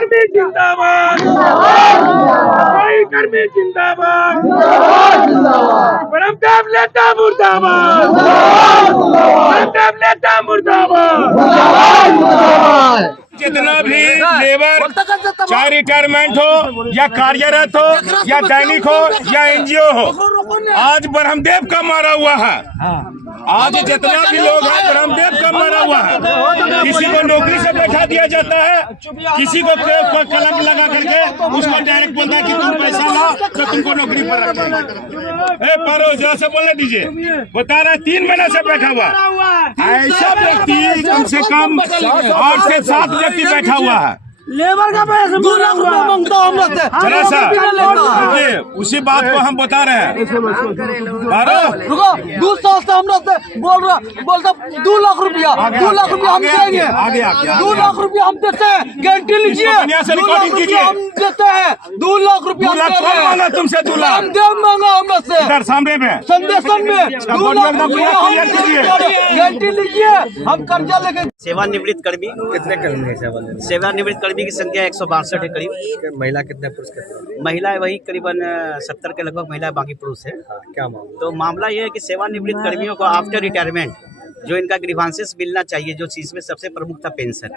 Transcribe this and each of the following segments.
कर्मी जिंदाबाद, सफाई कर्मी जिंदाबाद, परमदेव नेता मुर्दाबाद, परमदेव नेता मुर्दाबाद। जितना भी लेबर चाहे रिटायरमेंट हो या कार्यरत हो या दैनिक हो या एनजीओ हो, आज ब्रह्मदेव का मारा हुआ है। आज जितना भी लोग हैं ब्रह्मदेव का मारा हुआ है। किसी को नौकरी से बैठा दिया जाता है, किसी को कलंक लगा करके उसको डायरेक्ट बोलता है कि तुम पैसा लाओ तो तुमको नौकरी पर रखेंगे। पारो जरा से बोलने दीजिए, बता रहा है 3 महीने से बैठा हुआ। ऐसा व्यक्ति कम से कम 8 से 7 व्यक्ति बैठा हुआ है। लेबर का पैसा 2 लाख रुपया मांगता हूँ हम लोग से। जरा सा उसी बात को हम बता रहे हैं। रुको 200 से हम लोग से बोलता 2 लाख रुपया, 2 लाख रुपया हम देंगे, 2 लाख रुपया हम देते हैं, गारंटी लीजिए। 2 लाख रुपया हम देते हैं, 2 लाख रुपया हम देते हैं। तुमसे 2 लाख मांगा हम लोग से इधर सामने में संदेशन में 2 लाख रुपया गारंटी लीजिए। हम कर्जा लेके सेवानिवृत्त कर्मी कितने कर्मी है सेवानिवृत्त कर्मी की संख्या 162 है करीब। महिला कितने पुरुष कितने? महिलाएं वही करीबन 70 के लगभग महिलाएं, बाकी पुरुष है। क्या मामला? तो मामला ये है कि सेवानिवृत्त कर्मियों को आफ्टर रिटायरमेंट जो इनका ग्रीवांसेस मिलना चाहिए, जो चीज़ में सबसे प्रमुख था पेंशन,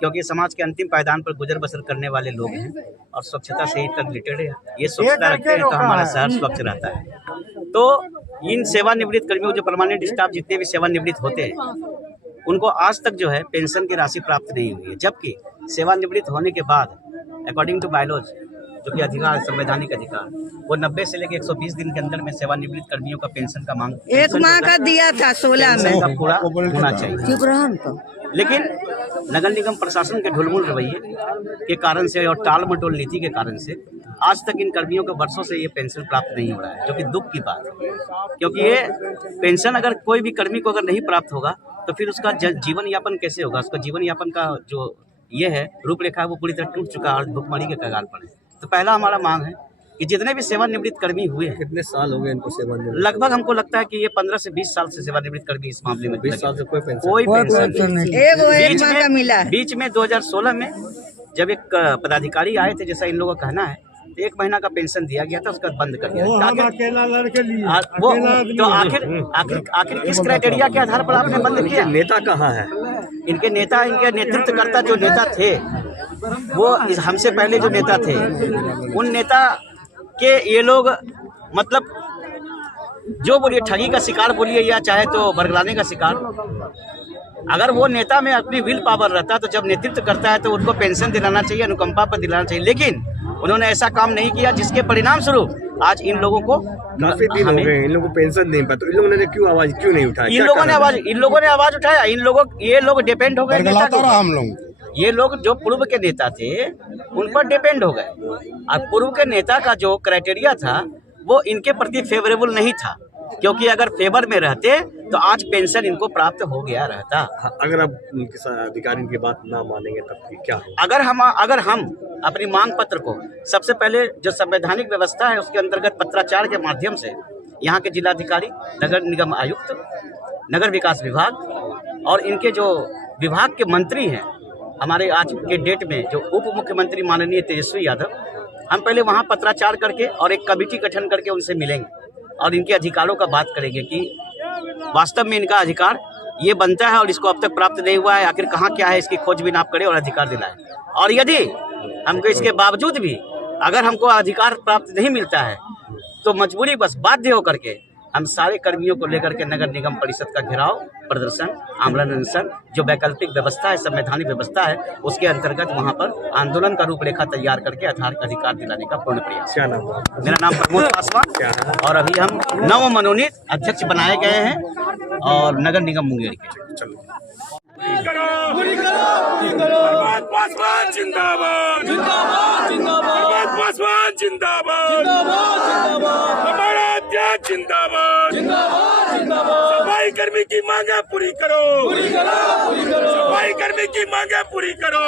क्योंकि समाज के अंतिम पायदान पर गुजर बसर करने वाले लोग हैं और स्वच्छता से ही रिलेटेड है। ये स्वच्छता रखते हैं तो हमारा शहर स्वच्छ रहता है। तो इन सेवानिवृत्त कर्मियों जो परमानेंट स्टाफ जितने भी सेवानिवृत्त होते हैं उनको आज तक जो है पेंशन की राशि प्राप्त नहीं हुई है, जबकि सेवानिवृत्त होने के बाद अकॉर्डिंग टू बायोलॉज जो कि अधिकार संवैधानिक अधिकार, वो 90 से लेकर 120 दिन के अंदर में सेवानिवृत्त कर्मियों का पेंशन का मांग 1 माह का दिया था 16 में का पूरा होना चाहिए। लेकिन नगर निगम प्रशासन के ढुलमुल रवैये के कारण से और टाल मटोल नीति के कारण से आज तक इन कर्मियों को वर्षों से ये पेंशन प्राप्त नहीं हो रहा है, जो कि दुख की बात है। क्योंकि ये पेंशन अगर कोई भी कर्मी को अगर नहीं प्राप्त होगा तो फिर उसका जीवन यापन कैसे होगा? उसका जीवन यापन का जो ये है रूपरेखा है वो पूरी तरह टूट चुका है और भुखमरी के कगार पर है। तो पहला हमारा मांग है कि जितने भी सेवानिवृत्त कर्मी हुए हैं, कितने साल हो गए इनको सेवानिवृत्त? लगभग हमको लगता है कि ये 15 से 20 साल से सेवानिवृत्त कर्मी इस मामले में 20 साल से कोई पेंशन नहीं। एक माह का मिला। बीच में 2016 में जब एक पदाधिकारी आए थे, जैसा इन लोगों का कहना है, 1 महीना का पेंशन दिया गया था, उसका बंद कर दिया। वो तो आखिर किस क्राइटेरिया के आधार पर आपने बंद किया? नेता कहाँ है? इनके नेता, इनके नेतृत्वकर्ता जो नेता थे वो हमसे पहले जो नेता थे, उन नेता के ये लोग मतलब जो बोलिए ठगी का शिकार बोलिए या चाहे तो बरगलाने का शिकार। अगर वो नेता में अपनी विल पावर रहता तो जब नेतृत्व करता है तो उनको पेंशन दिलाना चाहिए, अनुकंपा पर दिलाना चाहिए, लेकिन उन्होंने ऐसा काम नहीं किया, जिसके परिणाम स्वरूप आज इन लोगों को काफी दिन हो गए इन लोगों को पेंशन नहीं पाते। इन लोगों ने क्यों नहीं उठाया? इन लोगों ने आवाज उठाया। ये लोग डिपेंड हो गए नेता को। हम लोग ये लोग जो पूर्व के नेता थे उन पर डिपेंड हो गए और पूर्व के नेता का जो क्राइटेरिया था वो इनके प्रति फेवरेबल नहीं था, क्योंकि अगर फेवर में रहते तो आज पेंशन इनको प्राप्त हो गया रहता। अगर अब अधिकारी की बात ना मानेंगे तब क्या होगा? अगर हम अपनी मांग पत्र को सबसे पहले जो संवैधानिक व्यवस्था है उसके अंतर्गत पत्राचार के माध्यम से यहाँ के जिलाधिकारी, नगर निगम आयुक्त, नगर विकास विभाग और इनके जो विभाग के मंत्री हैं हमारे आज के डेट में, जो उप मुख्यमंत्री माननीय तेजस्वी यादव, हम पहले वहाँ पत्राचार करके और एक कमेटी गठन करके उनसे मिलेंगे और इनके अधिकारों का बात करेंगे कि वास्तव में इनका अधिकार ये बनता है और इसको अब तक प्राप्त नहीं हुआ है, आखिर कहाँ क्या है इसकी खोजबीन आप करें और अधिकार दिलाएं। और यदि हमको इसके बावजूद भी अगर हमको अधिकार प्राप्त नहीं मिलता है तो मजबूरी बस बाध्य होकर के हम सारे कर्मियों को लेकर के नगर निगम परिषद का घेराव, प्रदर्शन, आमरण अनशन, जो वैकल्पिक व्यवस्था है, संवैधानिक व्यवस्था है, उसके अंतर्गत वहां पर आंदोलन का रूपरेखा तैयार करके अधिकार दिलाने का पूर्ण प्रयास। क्या नाम? मेरा नाम प्रमोद पासवान और अभी हम नव मनोनीत अध्यक्ष बनाए गए हैं और नगर निगम मुंगेर के। पासवान जिंदाबाद, पासवान जिंदाबाद, हमारा अध्यक्ष जिंदाबाद, सफाई कर्मी की मांगे पूरी करो, सफाई कर्मी की मांगे पूरी करो।